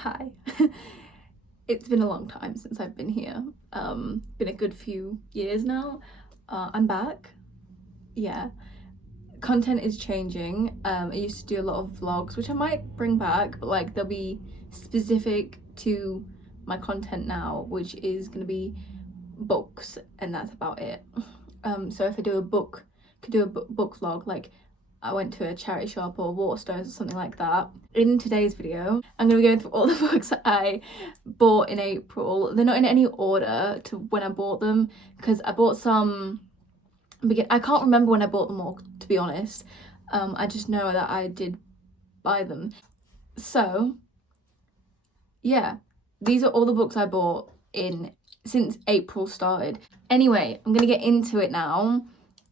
Hi. It's been a long time since I've been here. Been a good few years now. I'm back. Yeah. Content is changing. I used to do a lot of vlogs, which I might bring back, but like they'll be specific to my content now, which is gonna be books, and that's about it. So if I do a book, could do a book vlog, like I went to a charity shop or Waterstones or something like that. In today's video, I'm going to be going through all the books that I bought in April. They're not in any order to when I bought them, because I bought some... I can't remember when I bought them all, to be honest. I just know that I did buy them. So, yeah, these are all the books I bought since April started. Anyway, I'm going to get into it now.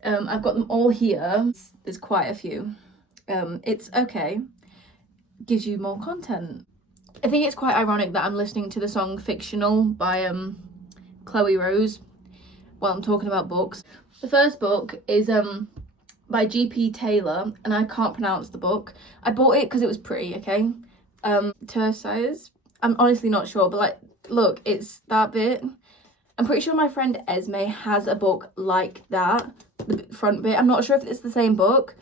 I've got them all here. There's quite a few. It's okay. Gives you more content. I think it's quite ironic that I'm listening to the song Fictional by Chloe Rose while I'm talking about books. The first book is by G.P. Taylor, and I can't pronounce the book. I bought it because it was pretty, okay? Tersize. I'm honestly not sure, but like, look, it's that bit. I'm pretty sure my friend Esme has a book like that, the front bit. I'm not sure if it's the same book.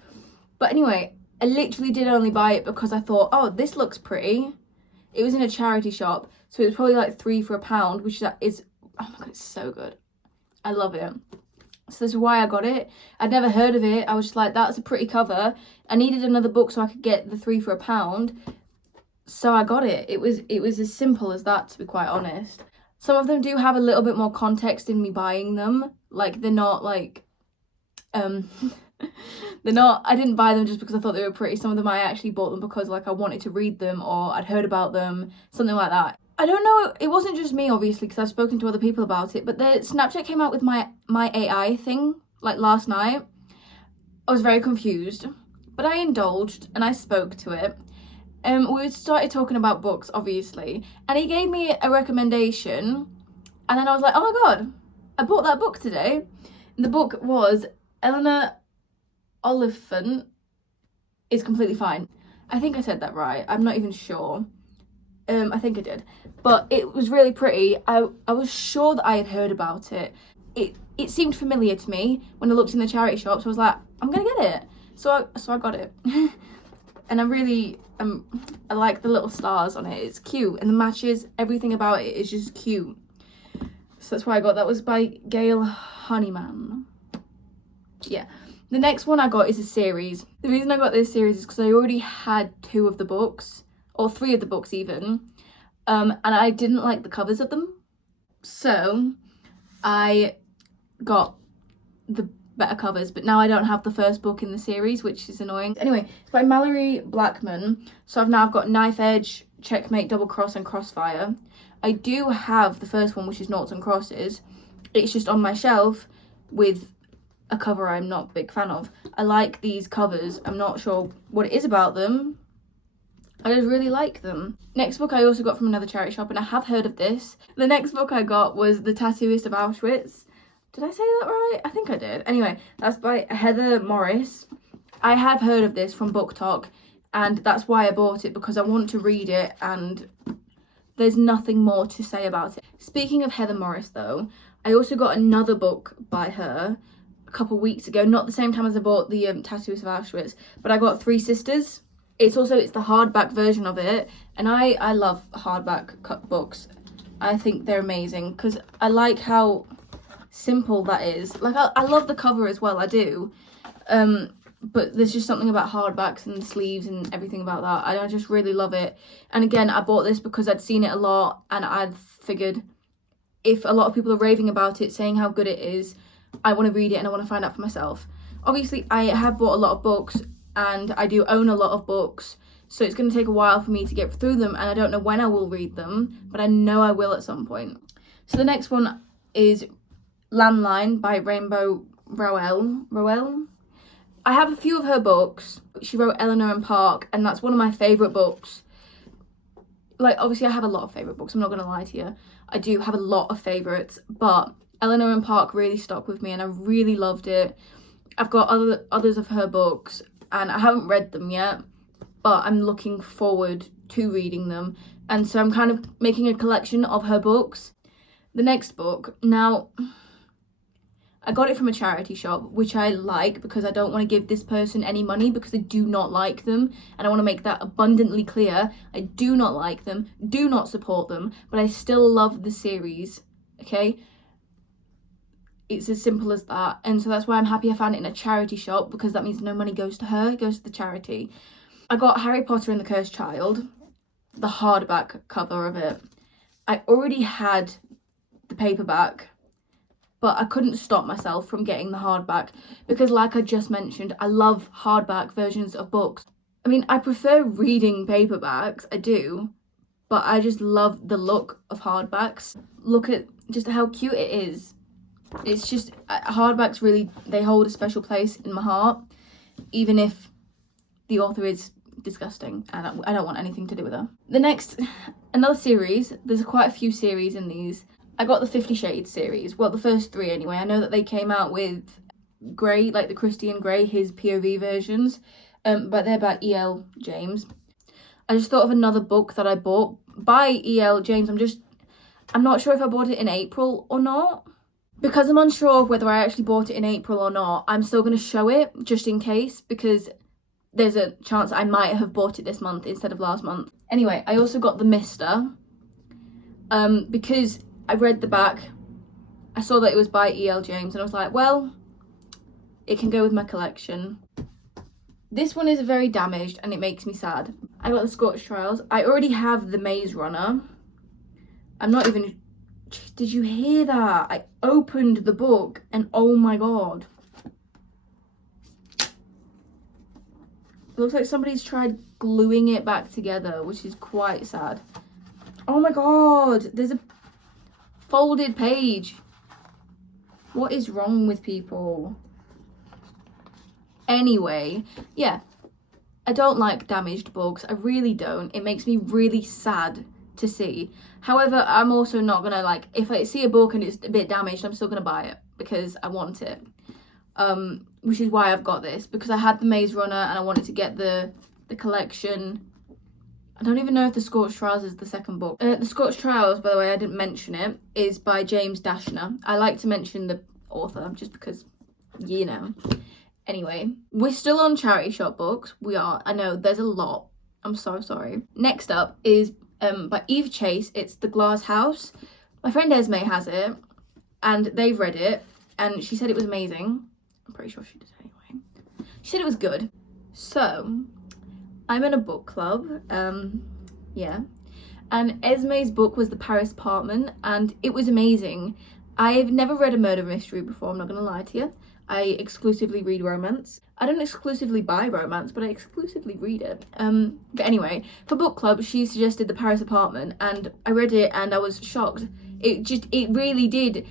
But anyway, I literally did only buy it because I thought, oh, this looks pretty. It was in a charity shop, so it was probably like £3 for £1, which is, oh my god, it's so good. I love it. So this is why I got it. I'd never heard of it. I was just like, that's a pretty cover. I needed another book so I could get the £3 for £1. So I got it. It was as simple as that, to be quite honest. Some of them do have a little bit more context in me buying them. Like, they're not like, they're not, I didn't buy them just because I thought they were pretty. Some of them I actually bought them because like I wanted to read them, or I'd heard about them, something like that. I don't know, it wasn't just me obviously, because I've spoken to other people about it, but the Snapchat came out with my AI thing like last night. I was very confused, but I indulged and I spoke to it. We started talking about books, obviously, and he gave me a recommendation, and then I was like, oh my god, I bought that book today. And the book was Eleanor Oliphant is Completely Fine. I think I said that right. I'm not even sure. I think I did. But it was really pretty. I was sure that I had heard about it. It seemed familiar to me when I looked in the charity shop, so I was like, I'm gonna get it. So I got it. And I really I like the little stars on it. It's cute, and the matches, everything about it is just cute. So that's why I got that. Was by Gail Honeyman. Yeah. The next one I got is a series. The reason I got this series is because I already had 2 of the books, or 3 of the books even, and I didn't like the covers of them. So I got the better covers, but now I don't have the first book in the series, which is annoying. Anyway, it's by Mallory Blackman. So I've got Knife Edge, Checkmate, Double Cross, and Crossfire. I do have the first one, which is Noughts and Crosses. It's just on my shelf with a cover I'm not a big fan of. I like these covers. I'm not sure what it is about them. I just really like them. Next book I also got from another charity shop, and I have heard of this. The next book I got was The Tattooist of Auschwitz. Did I say that right? I think I did. Anyway, that's by Heather Morris. I have heard of this from Book Talk, and that's why I bought it, because I want to read it, and there's nothing more to say about it. Speaking of Heather Morris, though, I also got another book by her a couple weeks ago. Not the same time as I bought the Tattooist of Auschwitz, but I got Three Sisters. It's the hardback version of it, and I love hardback books. I think they're amazing, because I like how simple that is. Like, I love the cover as well, I do, but there's just something about hardbacks and the sleeves and everything about that. I just really love it. And again, I bought this because I'd seen it a lot, and I'd figured if a lot of people are raving about it, saying how good it is, I want to read it and I want to find out for myself. Obviously, I have bought a lot of books, and I do own a lot of books, so it's going to take a while for me to get through them, and I don't know when I will read them, but I know I will at some point. So the next one is Landline by Rainbow Rowell. I have a few of her books. She wrote Eleanor and Park, and that's one of my favourite books. Like, obviously I have a lot of favourite books, I'm not going to lie to you. I do have a lot of favourites, but Eleanor and Park really stuck with me, and I really loved it. I've got others of her books, and I haven't read them yet, but I'm looking forward to reading them. And so I'm kind of making a collection of her books. The next book, now, I got it from a charity shop, which I like because I don't want to give this person any money because I do not like them. And I want to make that abundantly clear. I do not like them, do not support them, but I still love the series, okay? It's as simple as that. And so that's why I'm happy I found it in a charity shop, because that means no money goes to her, it goes to the charity. I got Harry Potter and the Cursed Child, the hardback cover of it. I already had the paperback, but I couldn't stop myself from getting the hardback because, like I just mentioned, I love hardback versions of books. I mean, I prefer reading paperbacks, I do, but I just love the look of hardbacks. Look at just how cute it is. It's just, hardbacks really, they hold a special place in my heart, even if the author is disgusting and I don't want anything to do with her. The next, another series, there's quite a few series in these. I got the 50 Shades series, well, the first 3 anyway. I know that they came out with Grey, like the Christian Grey, his POV versions, but they're by E.L. James. I just thought of another book that I bought by E.L. James. I'm not sure if I bought it in April or not. Because I'm unsure of whether I actually bought it in April or not, I'm still going to show it just in case, because there's a chance I might have bought it this month instead of last month. Anyway, I also got The Mister, because I read the back, I saw that it was by E.L. James, and I was like, well, it can go with my collection. This one is very damaged and it makes me sad. I got the Scorch Trials. I already have the Maze Runner. I'm not even... Did you hear that? I opened the book and oh my god. It looks like somebody's tried gluing it back together, which is quite sad. Oh my god, there's a folded page. What is wrong with people? Anyway, yeah. I don't like damaged books. I really don't. It makes me really sad to see. However, I'm also not gonna, like, if I see a book and it's a bit damaged, I'm still gonna buy it because I want it. Which is why I've got this, because I had the Maze Runner and I wanted to get the collection. I don't even know if the Scorch Trials is the second book. The Scorch Trials, by the way, I didn't mention it, is by James Dashner. I like to mention the author just because, you know. Anyway, we're still on charity shop books. We are. I know, there's a lot. I'm so sorry. Next up is by Eve Chase. It's The Glass House. My friend Esme has it and they've read it and she said it was amazing. I'm pretty sure she did anyway. She said it was good. So I'm in a book club, yeah, and Esme's book was The Paris Apartment and it was amazing. I've never read a murder mystery before, I'm not gonna lie to you. I exclusively read romance. I don't exclusively buy romance, but I exclusively read it. But anyway, for book club, she suggested The Paris Apartment, and I read it and I was shocked. It really did.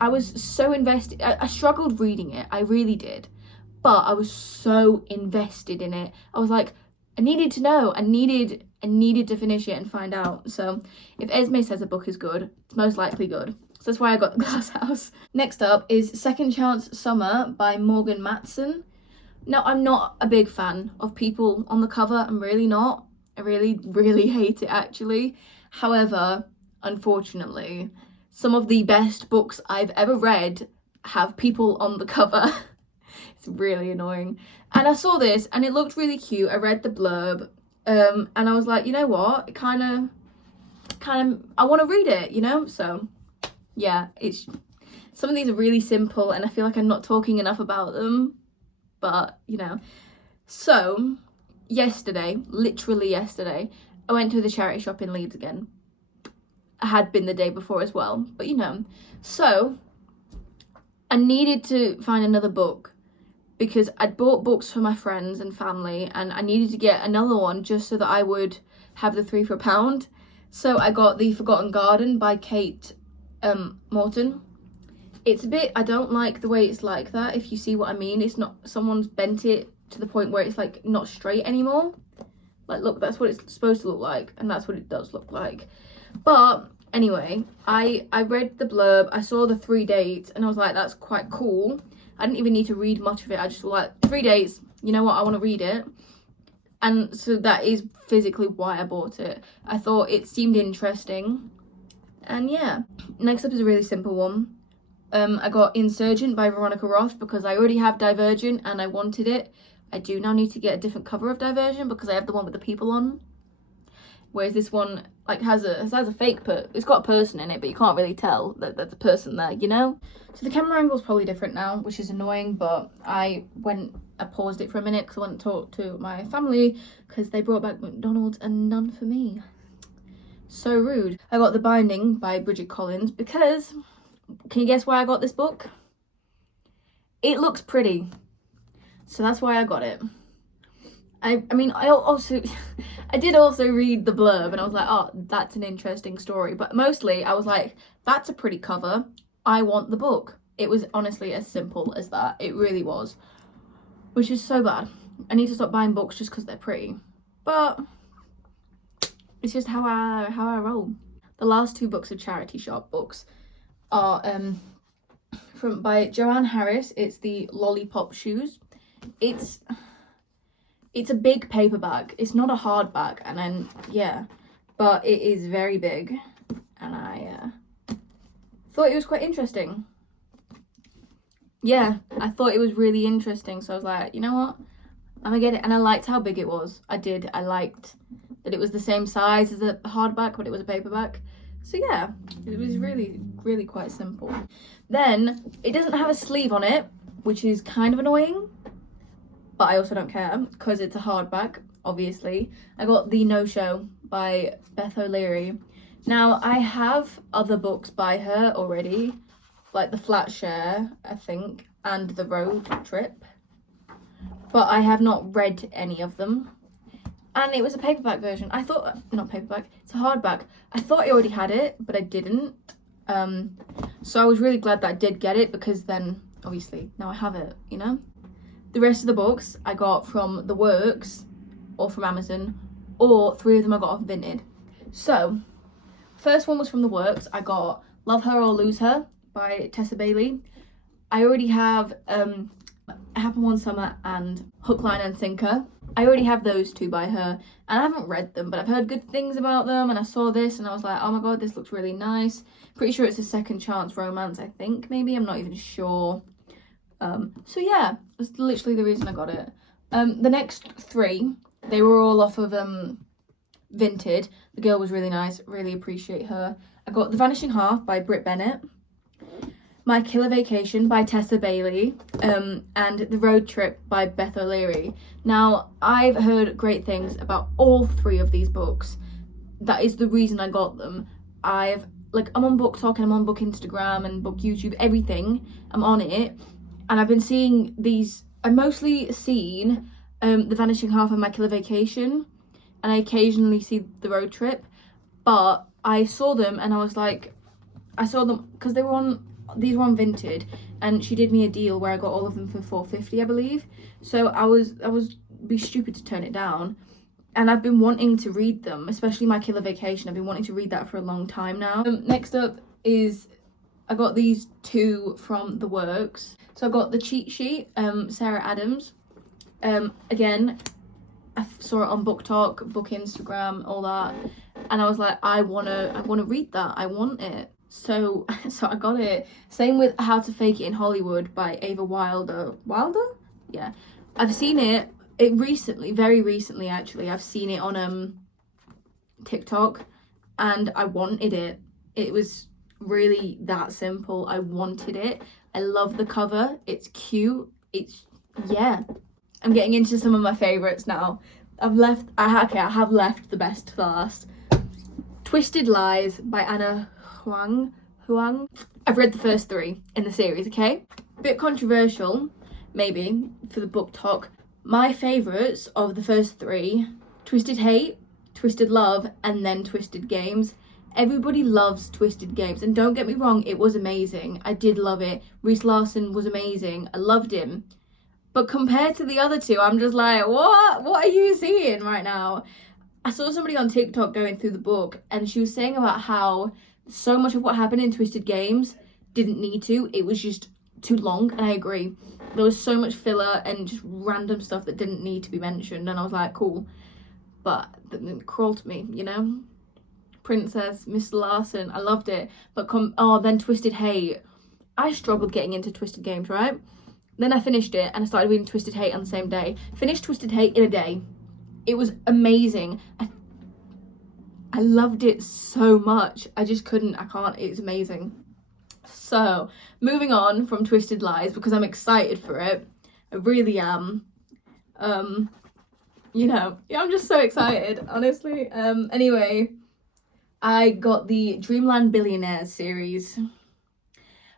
I was so invested. I struggled reading it, I really did. But I was so invested in it. I was like, I needed to know. I needed to finish it and find out. So if Esme says a book is good, it's most likely good. So that's why I got The Glass House. Next up is Second Chance Summer by Morgan Matson. Now, I'm not a big fan of people on the cover. I'm really not. I really, really hate it, actually. However, unfortunately, some of the best books I've ever read have people on the cover. It's really annoying. And I saw this and it looked really cute. I read the blurb and I was like, you know what? It kind of, I want to read it, you know? So yeah, it's, some of these are really simple and I feel like I'm not talking enough about them, but you know. So yesterday, literally yesterday, I went to the charity shop in Leeds again. I had been the day before as well, but you know. So I needed to find another book because I'd bought books for my friends and family and I needed to get another one just so that I would have the 3 for £1. So I got The Forgotten Garden by Kate Morton. It's a bit, I don't like the way it's like that, if you see what I mean. It's not, someone's bent it to the point where it's like not straight anymore. Like, look, that's what it's supposed to look like, and that's what it does look like. But anyway, I read the blurb, I saw the 3 dates, and I was like, that's quite cool. I didn't even need to read much of it. I just was like, 3 dates, you know what, I want to read it. And so that is physically why I bought it. I thought it seemed interesting. And yeah, next up is a really simple one. I got Insurgent by Veronica Roth because I already have Divergent and I wanted it. I do now need to get a different cover of Divergent because I have the one with the people on. Whereas this one like has a fake it's got a person in it, but you can't really tell that there's a person there, you know? So the camera angle is probably different now, which is annoying, but I paused it for a minute because I went to talk to my family because they brought back McDonald's and none for me. So rude. I got The Binding by Bridget Collins because, can you guess why I got this book? It looks pretty. So that's why I got it. I mean, I did also read the blurb and I was like, oh, that's an interesting story. But mostly I was like, that's a pretty cover. I want the book. It was honestly as simple as that. It really was. Which is so bad. I need to stop buying books just because they're pretty. But it's just how I roll. The last two books are charity shop books are by Joanne Harris. It's the Lollipop Shoes. It's a big paperback. It's not a hardback, and then yeah, but it is very big, and I thought it was quite interesting. Yeah, I thought it was really interesting, so I was like, you know what, I'm gonna get it. And I liked how big it was. I liked that it was the same size as a hardback, but it was a paperback. So yeah, it was really, really quite simple. Then it doesn't have a sleeve on it, which is kind of annoying. But I also don't care because it's a hardback, obviously. I got The No-Show by Beth O'Leary. Now, I have other books by her already, like The Flat Share, I think, and The Road Trip. But I have not read any of them. And it was a paperback version. I thought, not paperback, it's a hardback. I thought I already had it, but I didn't. So I was really glad that I did get it because then, obviously, now I have it, you know? The rest of the books I got from The Works or from Amazon, or 3 of them I got off Vinted. So, first one was from The Works. I got Love Her or Lose Her by Tessa Bailey. I already have It Happened One Summer and Hook, Line and Sinker. I already have those two by her, and I haven't read them, but I've heard good things about them, and I saw this and I was like, oh my god, this looks really nice. Pretty sure it's a second chance romance, I think, maybe, I'm not even sure. So yeah, that's literally the reason I got it. The next 3, they were all off of Vinted. The girl was really nice, really appreciate her. I got The Vanishing Half by Britt Bennett, My Killer Vacation by Tessa Bailey, and The Road Trip by Beth O'Leary. Now, I've heard great things about all 3 of these books. That is the reason I got them. I'm on Book Talk and I'm on Book Instagram and Book YouTube, everything. I'm on it. And I've been seeing these, I've mostly seen The Vanishing Half and My Killer Vacation. And I occasionally see The Road Trip. But I saw them and I was like, I saw them because these were on Vinted. And she did me a deal where I got all of them for $4.50, I believe. So I was be stupid to turn it down. And I've been wanting to read them, especially My Killer Vacation. I've been wanting to read that for a long time now. Next up is, I got these 2 from The Works. So I got The Cheat Sheet, Sarah Adams. Again, I saw it on Book Talk, Book Instagram, all that. And I was like, I wanna read that. I want it. So I got it. Same with How to Fake It in Hollywood by Ava Wilder. Wilder? Yeah. I've seen it recently, very recently actually. I've seen it on TikTok and I wanted it. It was really that simple. I wanted it. I love the cover. It's cute. Yeah. I'm getting into some of my favourites now. I have left the best to last. Twisted Lies by Anna Huang. I've read the first 3 in the series, okay? Bit controversial, maybe, for the book talk. My favourites of the first 3, Twisted Hate, Twisted Love, and then Twisted Games. Everybody loves Twisted Games, and don't get me wrong, it was amazing. I did love it. Reese Larson was amazing. I loved him. But compared to the other 2, I'm just like, what? What are you seeing right now? I saw somebody on TikTok going through the book, and she was saying about how so much of what happened in Twisted Games didn't need to. It was just too long, and I agree. There was so much filler and just random stuff that didn't need to be mentioned, and I was like, cool. But then it crawled to me, you know? Princess, Mr. Larson, I loved it. But then Twisted Hate. I struggled getting into Twisted Games, right? Then I finished it and I started reading Twisted Hate on the same day. Finished Twisted Hate in a day. It was amazing. I loved it so much. I just couldn't, I can't, it's amazing. So, moving on from Twisted Lies, because I'm excited for it. I really am. You know, yeah, I'm just so excited, honestly. Anyway, I got the Dreamland Billionaire series.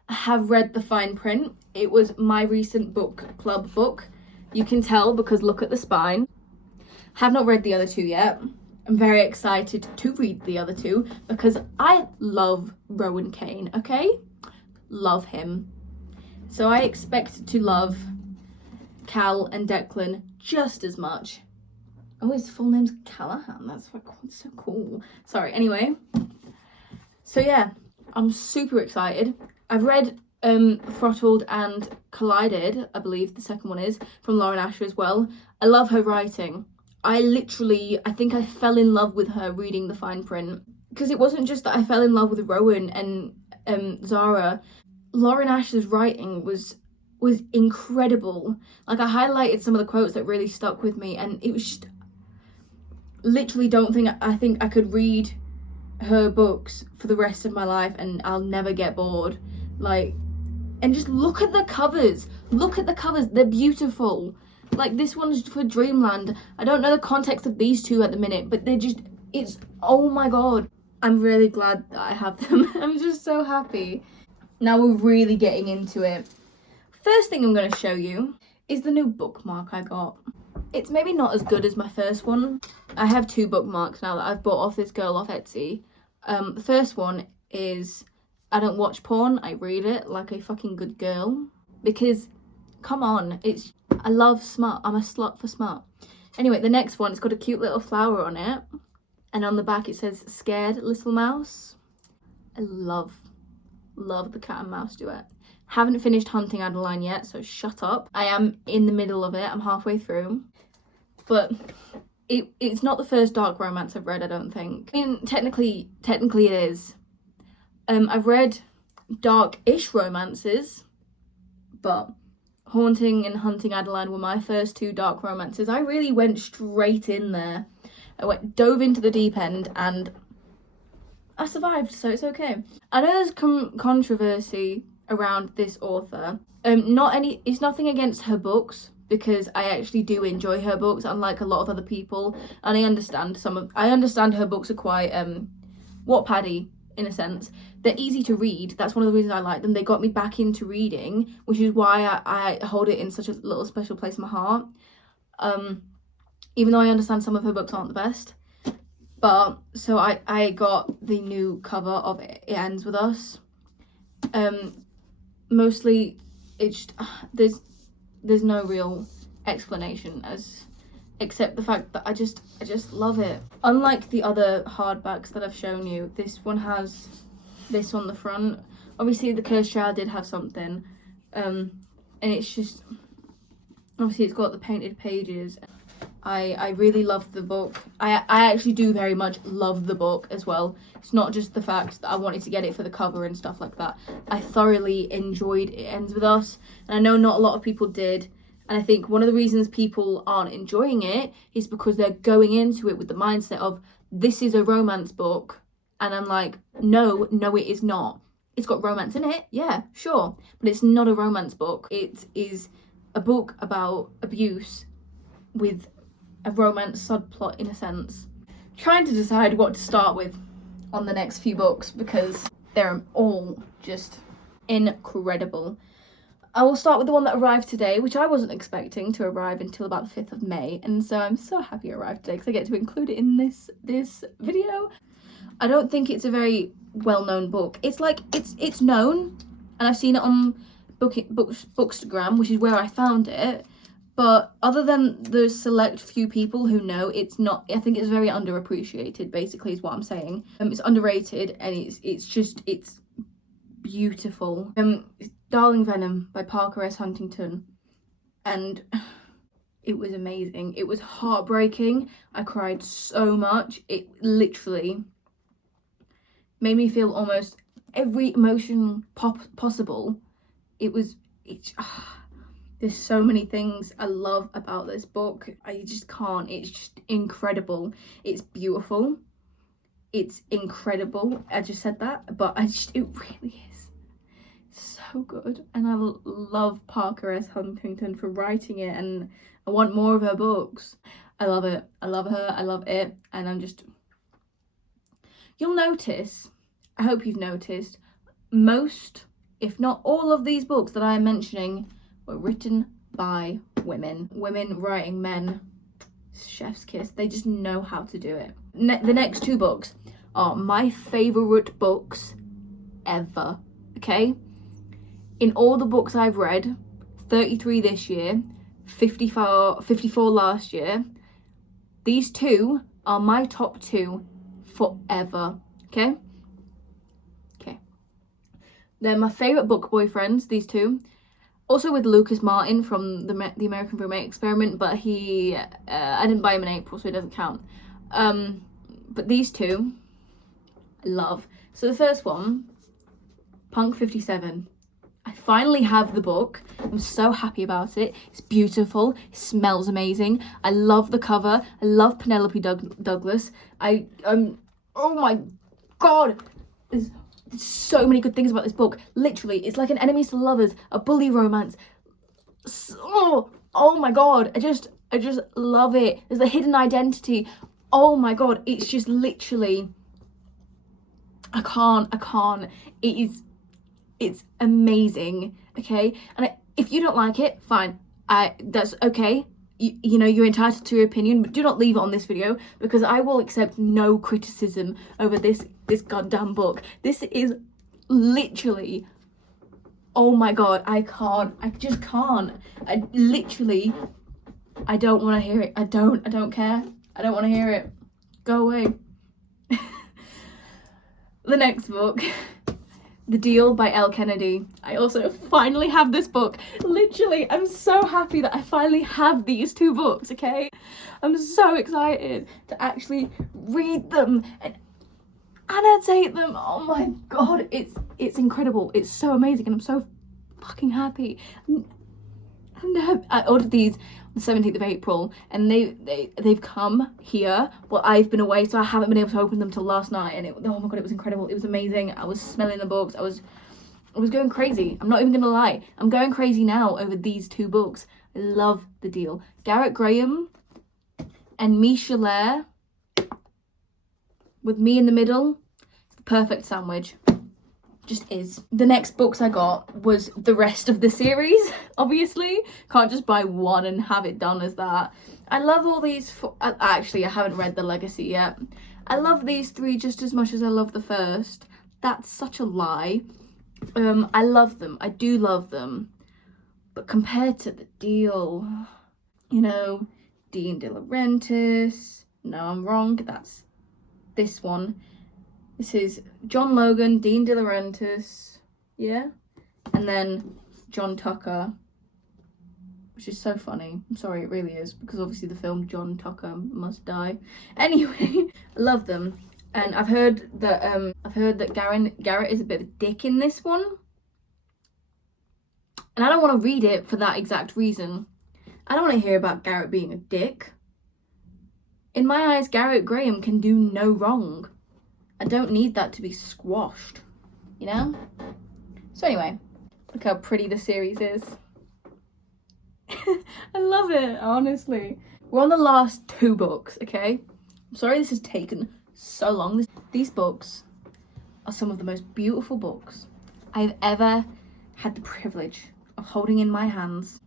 I have read the fine print. It was my recent book club book. You can tell because look at the spine. Have not read the other two yet. I'm very excited to read the other two because I love Rowan Kane, okay? Love him. So I expect to love Cal and Declan just as much. Oh, his full name's Callahan. That's so cool. Sorry, anyway. So yeah, I'm super excited. I've read Throttled and Collided, I believe the second one is, from Lauren Asher as well. I love her writing. I think I fell in love with her reading the fine print. Because it wasn't just that I fell in love with Rowan and Zara. Lauren Asher's writing was incredible. Like, I highlighted some of the quotes that really stuck with me, and it was just... I think I could read her books for the rest of my life and I'll never get bored. Like, and just look at the covers. Look at the covers. They're beautiful. Like, this one's for Dreamland. I don't know the context of these two at the minute, but it's, oh my god. I'm really glad that I have them. I'm just so happy. Now we're really getting into it. First thing I'm going to show you is the new bookmark I got. It's maybe not as good as my first one. I have two bookmarks now that I've bought off this girl off Etsy. The first one is, I don't watch porn, I read it like a fucking good girl. Because, come on, I love smut. I'm a slut for smut. Anyway, the next one, it's got a cute little flower on it. And on the back it says, Scared Little Mouse. I love the cat and mouse duet. Haven't finished Hunting Adeline yet, so shut up. I am in the middle of it. I'm halfway through. But it's not the first dark romance I've read, I don't think. I mean, technically it is. I've read dark-ish romances, but Haunting and Hunting Adeline were my first two dark romances. I really went straight in there. Dove into the deep end, and I survived, so it's okay. I know there's controversy around this author. It's nothing against her books, because I actually do enjoy her books, unlike a lot of other people, and I understand her books are quite Wattpaddy in a sense. They're easy to read. That's one of the reasons I like them. They got me back into reading, which is why I hold it in such a little special place in my heart. Even though I understand some of her books aren't the best. But so I got the new cover of It Ends With Us. Mostly it's just, there's no real explanation except the fact that I just love it. Unlike the other hardbacks that I've shown you, this one has this on the front. Obviously the Cursed Child did have something, and it's just, obviously it's got the painted pages. I really love the book. I actually do very much love the book as well. It's not just the fact that I wanted to get it for the cover and stuff like that. I thoroughly enjoyed It Ends With Us, and I know not a lot of people did. And I think one of the reasons people aren't enjoying it is because they're going into it with the mindset of, this is a romance book. And I'm like, no, it is not. It's got romance in it, yeah, sure. But it's not a romance book. It is a book about abuse with a romance subplot in a sense. Trying to decide what to start with on the next few books because they're all just incredible. I will start with the one that arrived today, which I wasn't expecting to arrive until about the 5th of May, and so I'm so happy it arrived today because I get to include it in this video. I don't think it's a very well-known book. It's like, it's known, and I've seen it on Bookstagram, which is where I found it. But other than the select few people who know, it's not, I think it's very underappreciated, basically, is what I'm saying. It's underrated, and it's beautiful. Darling Venom by Parker S. Huntington, and it was amazing. It was heartbreaking. I cried so much. It literally made me feel almost every emotion possible. There's so many things I love about this book. I just can't. It's just incredible. It's beautiful. It's incredible. I just said that, but it really is so good. And I love Parker S. Huntington for writing it, and I want more of her books. I love it. I love her. I love it. And you'll notice, I hope you've noticed, most, if not all of these books that I'm mentioning were written by women. Women writing men. Chef's kiss. They just know how to do it. The next two books are my favourite books ever, okay? In all the books I've read, 33 this year, 54 last year, these two are my top two forever, okay? Okay. They're my favourite book boyfriends, these two. Also with Lucas Martin from the American Roommate Experiment, but I didn't buy him in April, so it doesn't count. But these two, I love. So the first one, Punk 57. I finally have the book. I'm so happy about it. It's beautiful. It smells amazing. I love the cover. I love Penelope Douglas. Oh my god. There's so many good things about this book. Literally, it's like an enemies to lovers, a bully romance. Oh my god. I just love it. There's a hidden identity. Oh my god. It's just literally, I can't. It's amazing, okay? And if you don't like it, fine. That's okay. You know, you're entitled to your opinion, but do not leave it on this video, because I will accept no criticism over this goddamn book. This is literally, oh my god, I just can't. I don't want to hear it. I don't care. I don't want to hear it. Go away. The next book, The Deal by Elle Kennedy. I also finally have this book. Literally, I'm so happy that I finally have these two books, okay? I'm so excited to actually read them and annotate them. Oh my god, it's incredible. It's so amazing, and I'm so fucking happy. I ordered these on the 17th of April, and they've come here. Well, I've been away, so I haven't been able to open them till last night, and oh my god, it was incredible. It was amazing. I was smelling the books. I was going crazy. I'm not even gonna lie. I'm going crazy now over these two books. I love The Deal. Garrett Graham and Misha Lair with me in the middle. It's the perfect sandwich. Just is. The next books I got was the rest of the series, obviously. Can't just buy one and have it done as that. I love all these, actually I haven't read The Legacy yet. I love these three just as much as I love the first. That's such a lie. I love them, I do love them. But compared to The Deal, you know, Dean De Laurentiis, no I'm wrong, that's this one. This is John Logan, Dean De Laurentiis, yeah? And then John Tucker, which is so funny. I'm sorry, it really is, because obviously the film John Tucker Must Die. Anyway, I love them. And I've heard that Garrett is a bit of a dick in this one. And I don't want to read it for that exact reason. I don't want to hear about Garrett being a dick. In my eyes, Garrett Graham can do no wrong. I don't need that to be squashed, you know? So anyway, look how pretty the series is. I love it, honestly. We're on the last two books, okay? I'm sorry this has taken so long. These books are some of the most beautiful books I've ever had the privilege of holding in my hands.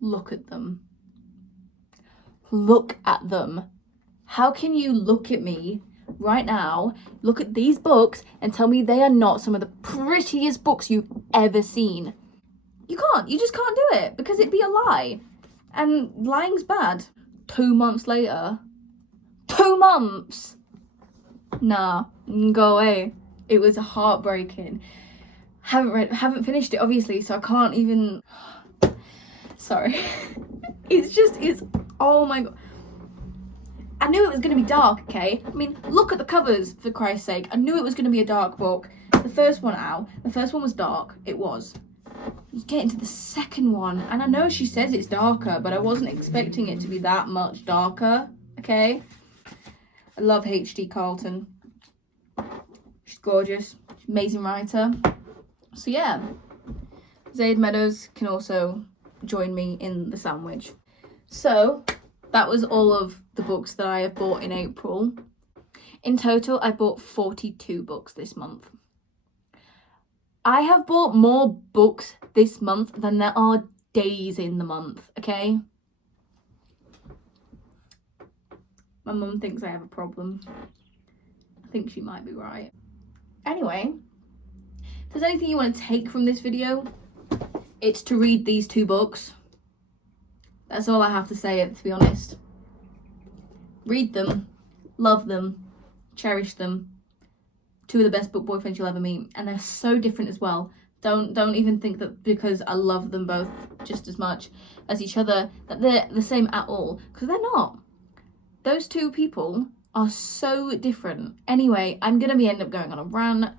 Look at them. Look at them. How can you look at me right now, look at these books, and tell me they are not some of the prettiest books you've ever seen? You can't. You just can't do it, because it'd be a lie. And lying's bad. 2 months later. 2 months! Nah, go away. It was heartbreaking. haven't finished it obviously, so I can't even. Sorry. It's oh my god. I knew it was going to be dark, okay? I mean, look at the covers, for Christ's sake. I knew it was going to be a dark book. The first one was dark. It was. You get into the second one, and I know she says it's darker, but I wasn't expecting it to be that much darker, okay? I love H.D. Carlton. She's gorgeous. She's an amazing writer. So yeah, Zaid Meadows can also join me in the sandwich. So that was all of the books that I have bought in April. In total, I bought 42 books this month. I have bought more books this month than there are days in the month, okay? My mum thinks I have a problem. I think she might be right. Anyway, if there's anything you want to take from this video, it's to read these 2 books. That's all I have to say, to be honest. Read them, love them, cherish them. 2 of the best book boyfriends you'll ever meet, and they're so different as well. Don't even think that because I love them both just as much as each other that they're the same at all, because they're not. Those 2 people are so different. Anyway, I'm gonna end up going on a rant.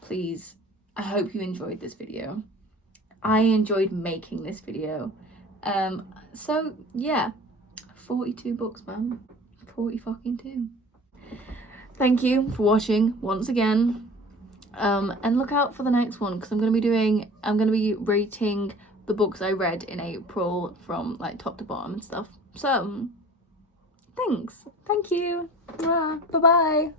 Please, I hope you enjoyed this video. I enjoyed making this video. So yeah, 42 books, man. 40 fucking 2. Thank you for watching once again. And look out for the next one, because I'm gonna be rating the books I read in April from like top to bottom and stuff. So thanks. Thank you. Bye bye.